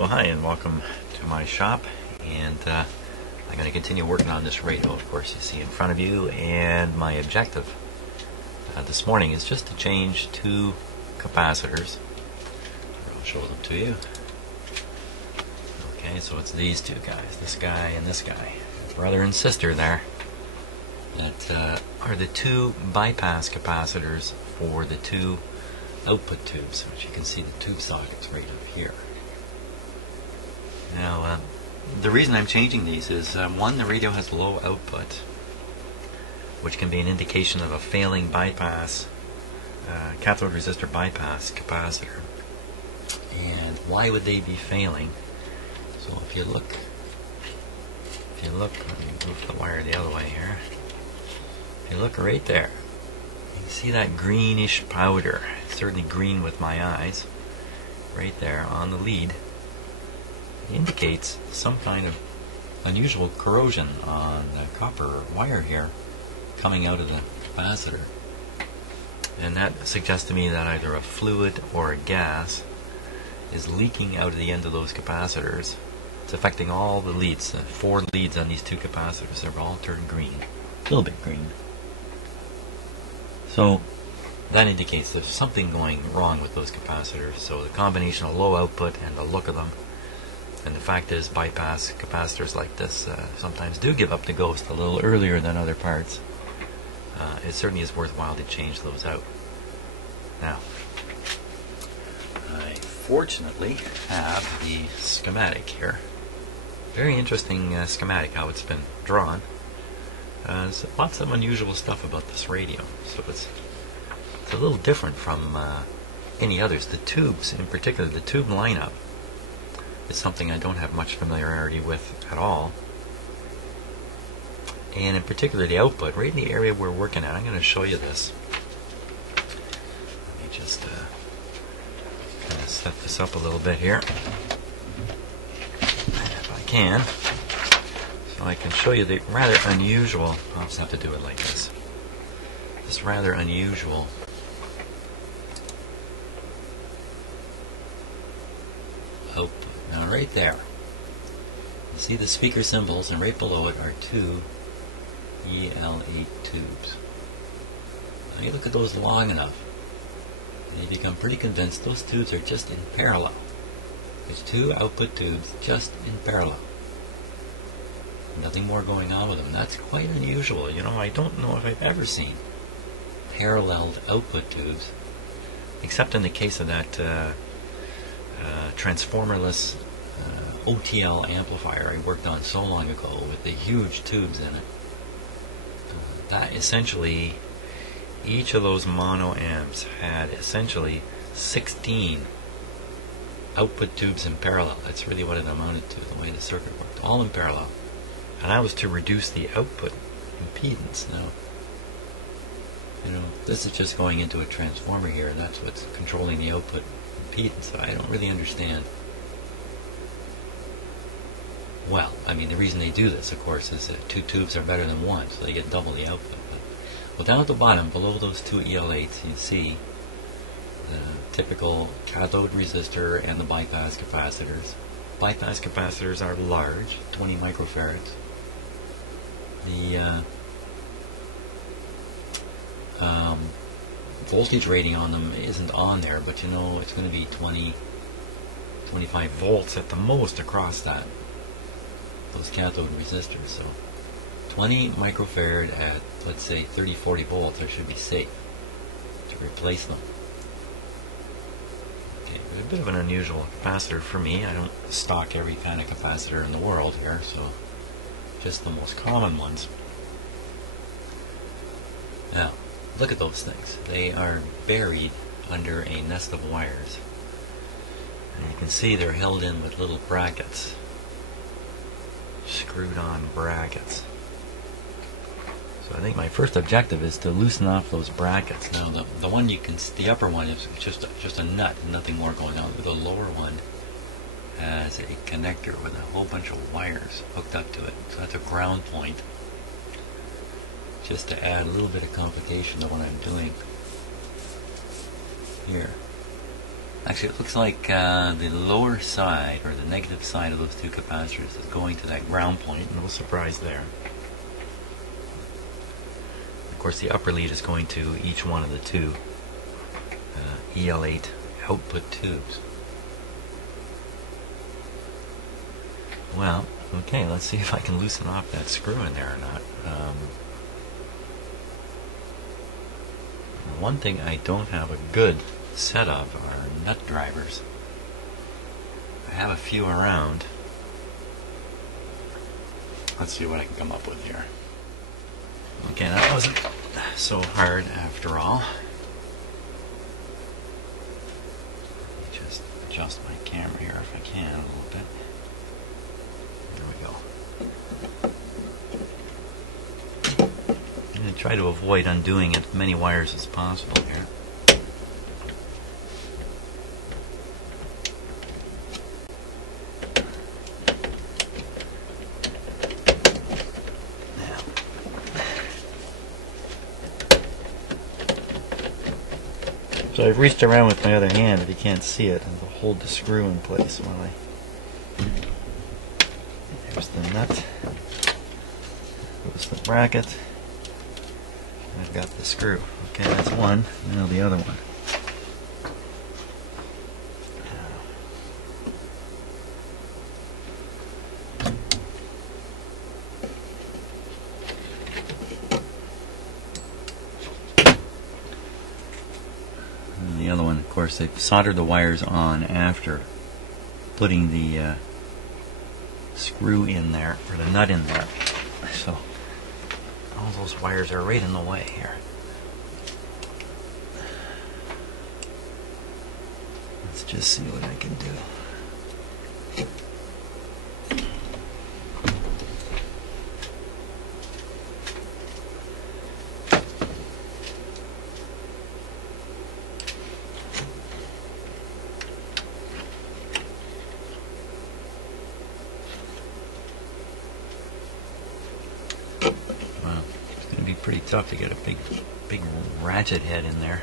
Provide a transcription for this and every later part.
Well, hi and welcome to my shop, and I'm going to continue working on this radio, of course, you see in front of you, and my objective this morning is just to change two capacitors. I'll show them to you. Okay, so it's these two guys, this guy and this guy, brother and sister there, that are the two bypass capacitors for the two output tubes, which you can see the tube sockets right up here. Now, the reason I'm changing these is, one, the radio has low output, which can be an indication of a failing bypass, cathode resistor bypass capacitor. And why would they be failing? So if you look, let me move the wire the other way here. If you look right there, you can see that greenish powder. It's certainly green with my eyes, right there on the lead. Indicates some kind of unusual corrosion on the copper wire here coming out of the capacitor, and that suggests to me that either a fluid or a gas is leaking out of the end of those capacitors. It's affecting all the leads. The 4 leads on these two capacitors, they've all turned green, a little bit green. So that indicates there's something going wrong with those capacitors. So the combination of low output and the look of them, and the fact is, bypass capacitors like this sometimes do give up the ghost a little earlier than other parts. It certainly is worthwhile to change those out. Now, I fortunately have the schematic here. Very interesting schematic, how it's been drawn. There's lots of unusual stuff about this radio, so it's a little different from any others. The tubes, in particular, the tube lineup, is something I don't have much familiarity with at all. And in particular the output, right in the area we're working at. I'm going to show you this. Let me just kind of set this up a little bit here, if I can, so I can show you the rather unusual, I'll just have to do it like this, this rather unusual output. Now right there, you see the speaker symbols, and right below it are two EL8 tubes. Now you look at those long enough, and you become pretty convinced those tubes are just in parallel. There's two output tubes just in parallel. Nothing more going on with them. That's quite unusual. You know, I don't know if I've ever seen paralleled output tubes, except in the case of that transformerless OTL amplifier I worked on so long ago with the huge tubes in it. That essentially, each of those mono amps had essentially 16 output tubes in parallel. That's really what it amounted to, the way the circuit worked, all in parallel. And that was to reduce the output impedance. Now, you know, this is just going into a transformer here, and that's what's controlling the output impedance. So I don't really understand. Well, I mean, the reason they do this, of course, is that 2 tubes are better than 1, so they get double the output. Well, down at the bottom, below those 2 EL8s, you see the typical cathode resistor and the bypass capacitors. Bypass capacitors are large, 20 microfarads. The voltage rating on them isn't on there, but you know it's going to be 25 volts at the most across those cathode resistors. So 20 microfarad at, let's say, 30-40 volts, I should be safe to replace them. Okay, a bit of an unusual capacitor for me. I don't stock every kind of capacitor in the world here, so just the most common ones. Now, look at those things. They are buried under a nest of wires. And you can see they're held in with little brackets. Screwed on brackets. So I think my first objective is to loosen off those brackets. Now the one you can, the upper one is just a nut, nothing more going on. The lower one has a connector with a whole bunch of wires hooked up to it. So that's a ground point. Just to add a little bit of complication to what I'm doing here. Actually, it looks like the lower side, or the negative side of those two capacitors is going to that ground point. No surprise there. Of course, the upper lead is going to each one of the two EL8 output tubes. Well, okay, let's see if I can loosen off that screw in there or not. One thing I don't have a good set of are nut drivers. I have a few around. Let's see what I can come up with here. Okay, that wasn't so hard after all. Let me just adjust my camera here if I can a little bit. There we go. I'm going to try to avoid undoing as many wires as possible here. So I've reached around with my other hand, if you can't see it, and to hold the screw in place while I... There's the nut. There's the bracket. And I've got the screw. Okay, that's one. Now the other one. The other one, of course, they've soldered the wires on after putting the screw in there, or the nut in there. So all those wires are right in the way here. Let's just see what I can do. Pretty tough to get a big ratchet head in there.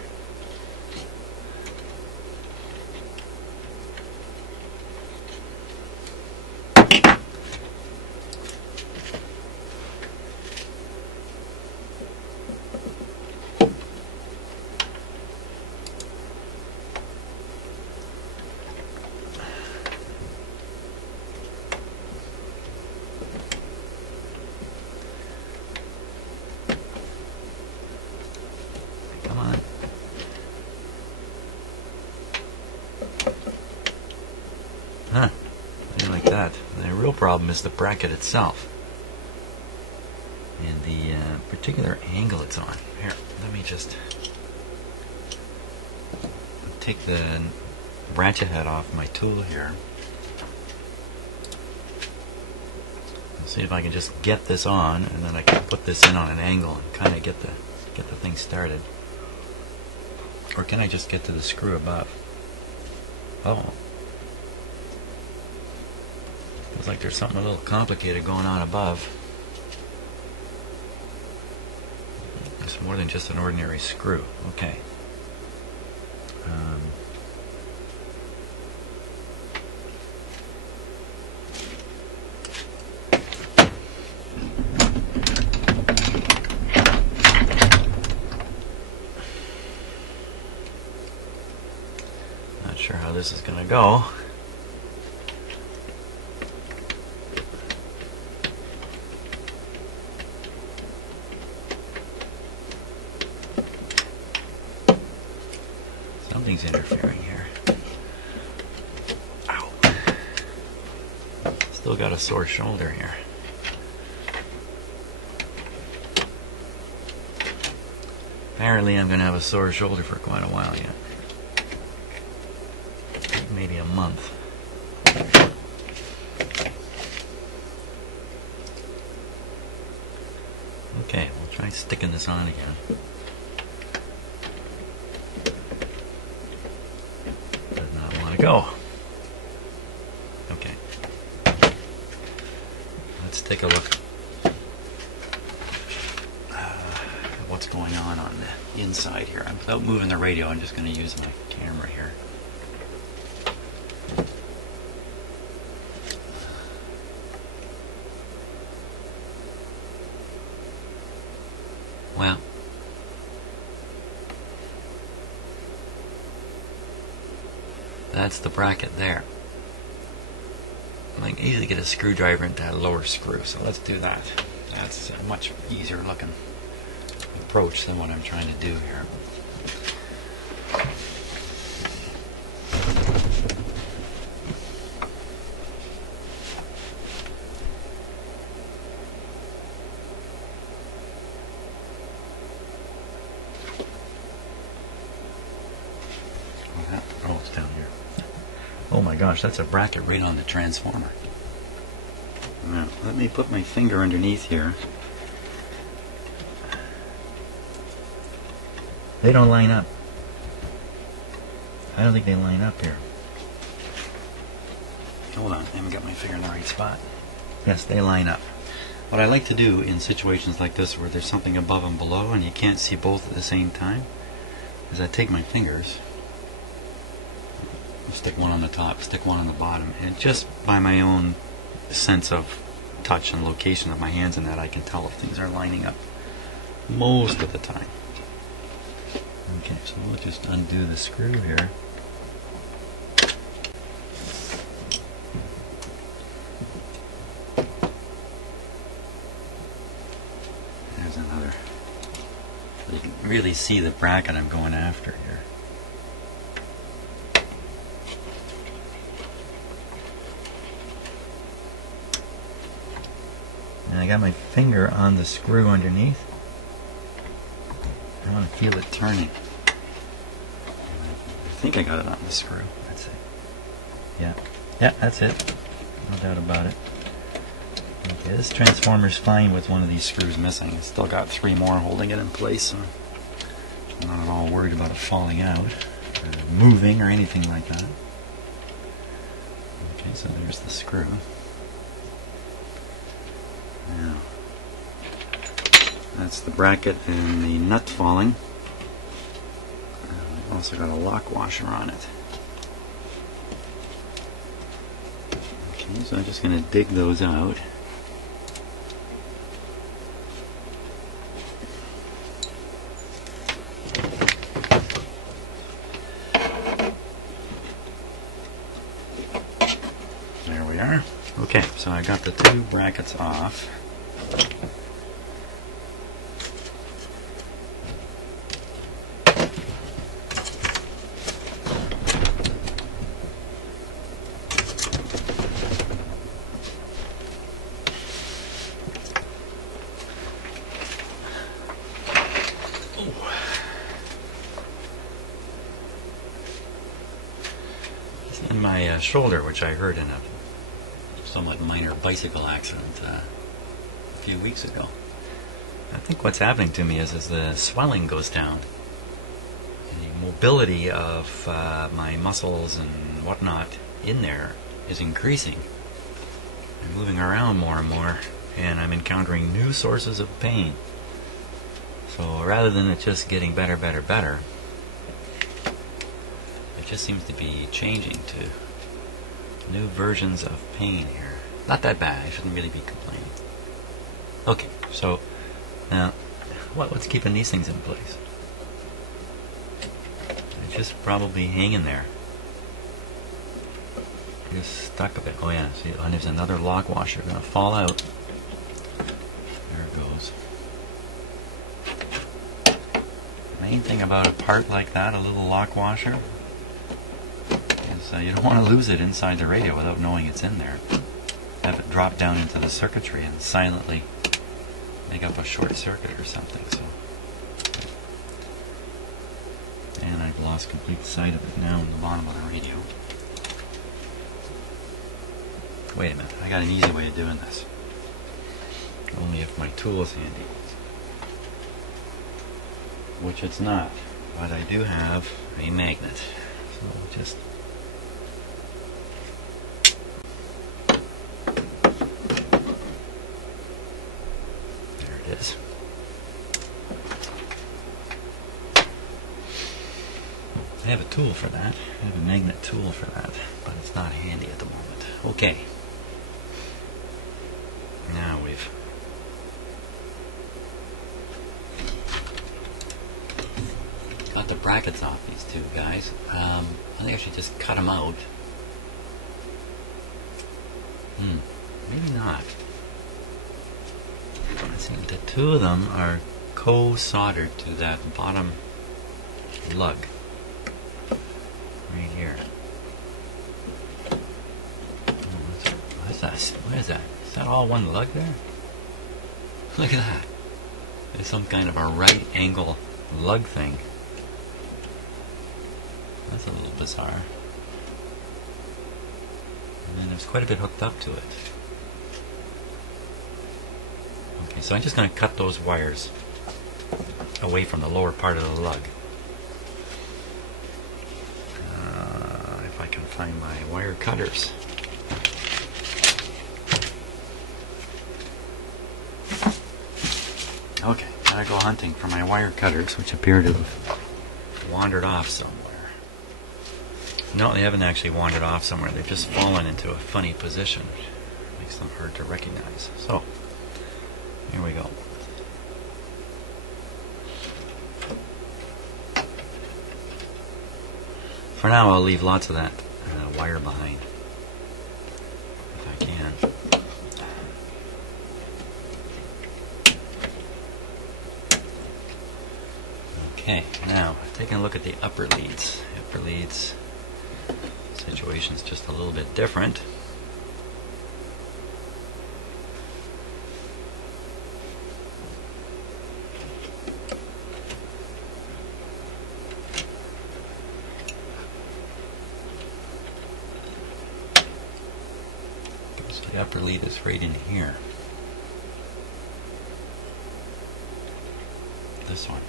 Huh, I like that. The real problem is the bracket itself and the particular angle it's on. Here, let me just take the ratchet head off my tool here. I'll see if I can just get this on, and then I can put this in on an angle and kind of get the thing started. Or can I just get to the screw above? Oh. Feels like there's something a little complicated going on above. It's more than just an ordinary screw. Okay. Not sure how this is going to go. Something's interfering here. Ow. Still got a sore shoulder here. Apparently I'm going to have a sore shoulder for quite a while yet. Maybe a month. Okay, we'll try sticking this on again. Does not want to go. Okay. Let's take a look at what's going on the inside here. Without moving the radio, I'm just going to use my camera here. that's the bracket there. I can easily get a screwdriver into that lower screw, so let's do that. That's a much easier looking approach than what I'm trying to do here. Oh, it's down here. Oh my gosh, that's a bracket right on the transformer. Now, let me put my finger underneath here. They don't line up. I don't think they line up here. Hold on, I haven't got my finger in the right spot. Yes, they line up. What I like to do in situations like this where there's something above and below and you can't see both at the same time is I take my fingers, stick one on the top, stick one on the bottom, and just by my own sense of touch and location of my hands in that, I can tell if things are lining up most of the time. Okay, so we'll just undo the screw here. There's another. So you can really see the bracket I'm going after here. And I got my finger on the screw underneath. I want to feel it turning. I think I got it on the screw. That's it. Yeah. Yeah, that's it. No doubt about it. Okay, this transformer's fine with one of these screws missing. It's still got 3 more holding it in place, so I'm not at all worried about it falling out, or moving, or anything like that. Okay, so there's the screw. Now, that's the bracket and the nut falling. I've also got a lock washer on it. Okay, so I'm just going to dig those out. There we are. Okay, so I got the 2 brackets off. In my shoulder, which I hurt in a somewhat minor bicycle accident a few weeks ago. I think what's happening to me is as the swelling goes down, the mobility of my muscles and whatnot in there is increasing. I'm moving around more and more, and I'm encountering new sources of pain. So rather than it just getting better, it just seems to be changing to new versions of pain here. Not that bad, I shouldn't really be complaining. Okay, so now, what's keeping these things in place? They're just probably hanging there. Just stuck a bit. Oh yeah, see, and there's another lock washer going to fall out. There it goes. The main thing about a part like that, a little lock washer, is you don't want to lose it inside the radio without knowing it's in there. Have it drop down into the circuitry and silently make up a short circuit or something. So, and I've lost complete sight of it now in the bottom of the radio. Wait a minute, I got an easy way of doing this. Only if my tool is handy. Which it's not, but I do have a magnet. So I'll just I have a tool for that. I have a magnet tool for that, but it's not handy at the moment. Okay. Now we've got the brackets off these two guys. I think I should just cut them out. Maybe not. Let's see, the two of them are co-soldered to that bottom lug right here. What is that? What is that? Is that all one lug there? Look at that. There's some kind of a right angle lug thing. That's a little bizarre. And there's quite a bit hooked up to it. Okay, so I'm just going to cut those wires away from the lower part of the lug. If I can find my wire cutters. Okay, gotta go hunting for my wire cutters, which appear to have wandered off somewhere. No, they haven't actually wandered off somewhere. They've just fallen into a funny position. Makes them hard to recognize. So, here we go. For now, I'll leave lots of that wire behind, if I can. Okay, now taking a look at the upper leads. Upper leads situation's just a little bit different. So the upper lead is right in here. This one.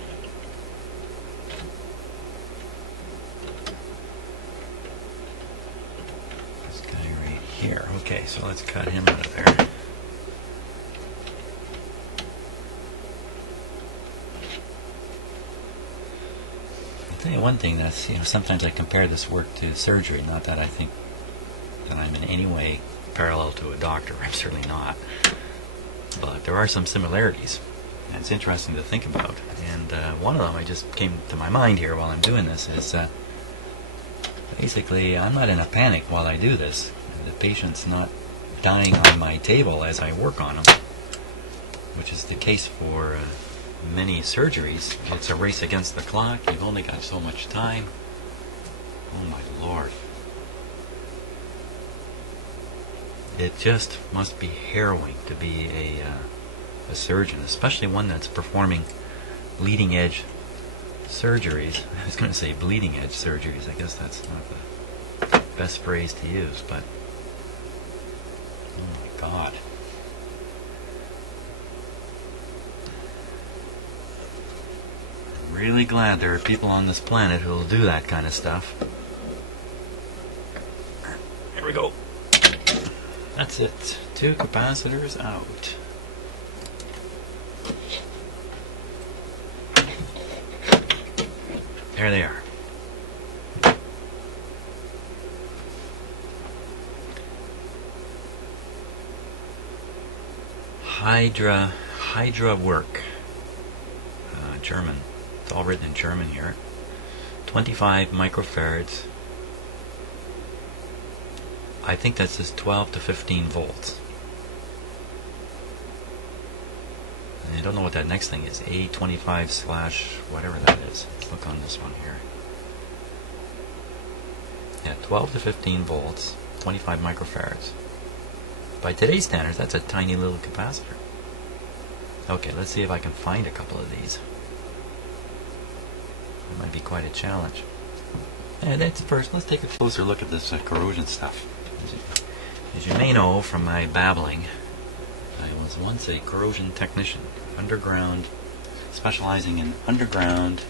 Here, okay, so let's cut him out of there. I'll tell you one thing, that's, sometimes I compare this work to surgery, not that I think that I'm in any way parallel to a doctor, I'm certainly not. But there are some similarities, and it's interesting to think about. And one of them I just came to my mind here while I'm doing this is basically I'm not in a panic while I do this. The patient's not dying on my table as I work on them, which is the case for many surgeries. It's a race against the clock. You've only got so much time. Oh my Lord. It just must be harrowing to be a surgeon, especially one that's performing leading edge surgeries. I was going to say bleeding edge surgeries. I guess that's not the best phrase to use, but oh my God. I'm really glad there are people on this planet who will do that kind of stuff. Here we go. That's it. 2 capacitors out. There they are. Hydra work. German. It's all written in German here. 25 microfarads. I think that says 12 to 15 volts. And I don't know what that next thing is. A25 slash whatever that is. Let's look on this one here. Yeah, 12 to 15 volts. 25 microfarads. By today's standards, that's a tiny little capacitor. Okay, let's see if I can find a couple of these. That might be quite a challenge. And that's first, let's take a closer look at this corrosion stuff. As you may know from my babbling, I was once a corrosion technician, underground, specializing in underground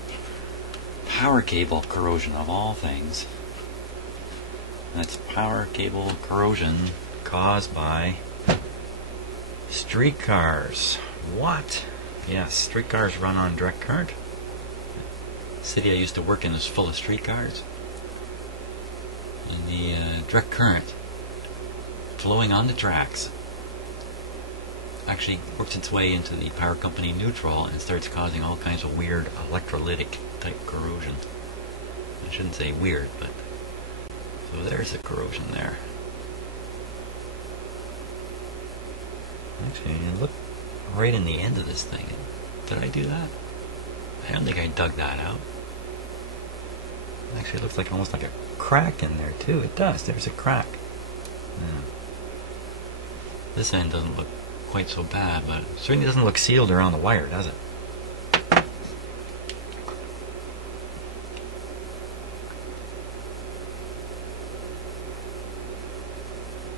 power cable corrosion of all things. That's power cable corrosion caused by streetcars. What? Yes, streetcars run on direct current. The city I used to work in is full of streetcars. And the direct current flowing on the tracks actually works its way into the power company neutral and starts causing all kinds of weird electrolytic type corrosion. I shouldn't say weird, but so there's the corrosion there. Actually, look right in the end of this thing. Did I do that? I don't think I dug that out. Actually, it looks like almost like a crack in there too. It does. There's a crack. Yeah. This end doesn't look quite so bad, but it certainly doesn't look sealed around the wire, does it?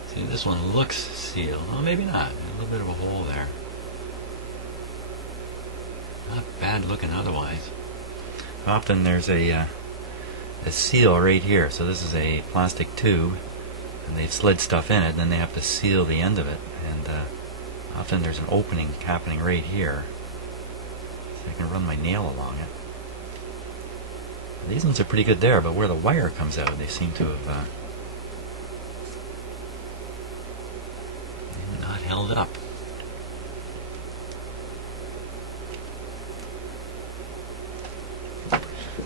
See, this one looks sealed. Well, maybe not. A little bit of a hole there. Not bad looking otherwise. Often there's a seal right here. So this is a plastic tube, and they've slid stuff in it, then they have to seal the end of it. And often there's an opening happening right here. So I can run my nail along it. These ones are pretty good there, but where the wire comes out, they seem to have not held up.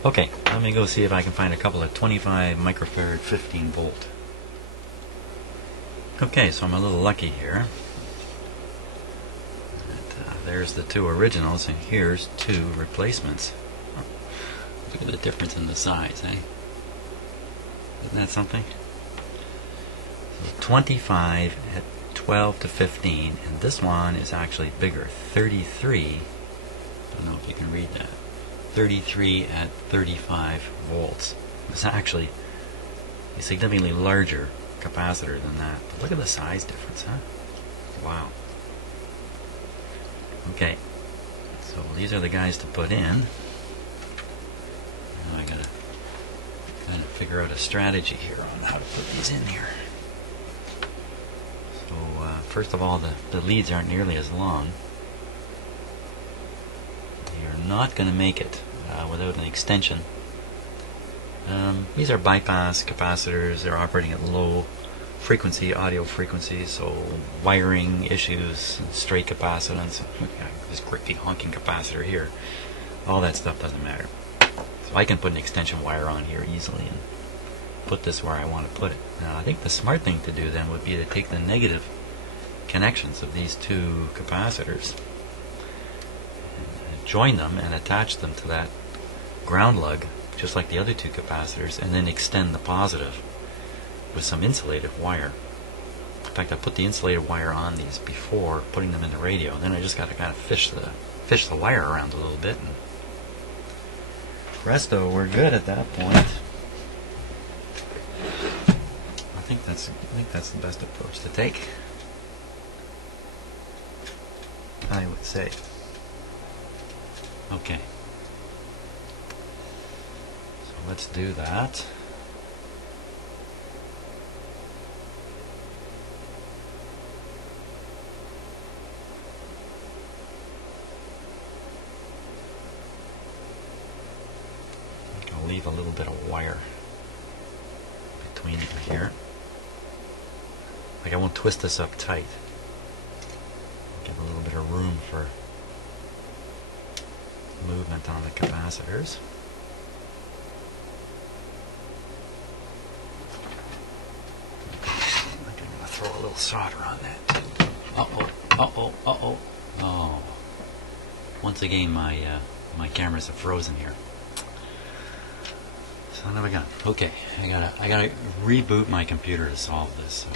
Okay, let me go see if I can find a couple of 25 microfarad 15 volt. Okay, so I'm a little lucky here. And, there's the two originals, and here's two replacements. Oh, look at the difference in the size, eh? Isn't that something? So 25 at 12 to 15, and this one is actually bigger, 33. I don't know if you can read that. 33 at 35 volts. It's actually a significantly larger capacitor than that. But look at the size difference, huh? Wow. Okay, so these are the guys to put in. Now I gotta kind of figure out a strategy here on how to put these in here. So first of all, the leads aren't nearly as long. You're not going to make it without an extension. These are bypass capacitors. They're operating at low frequency, audio frequencies, so wiring issues, straight capacitance, this creepy honking capacitor here, all that stuff doesn't matter. So I can put an extension wire on here easily and put this where I want to put it. Now I think the smart thing to do then would be to take the negative connections of these two capacitors, join them and attach them to that ground lug just like the other two capacitors, and then extend the positive with some insulated wire. In fact, I put the insulated wire on these before putting them in the radio, and then I just got to kind of fish the wire around a little bit, and presto, we're good at that point. I think that's the best approach to take, I would say. Okay, so let's do that. I'll leave a little bit of wire between here. Like, I won't twist this up tight. Give a little bit of room for movement on the capacitors. I'm going to throw a little solder on that. Uh-oh, uh-oh, uh-oh. Oh. Once again, my cameras have frozen here. Son of a gun. Okay, I gotta reboot my computer to solve this. So.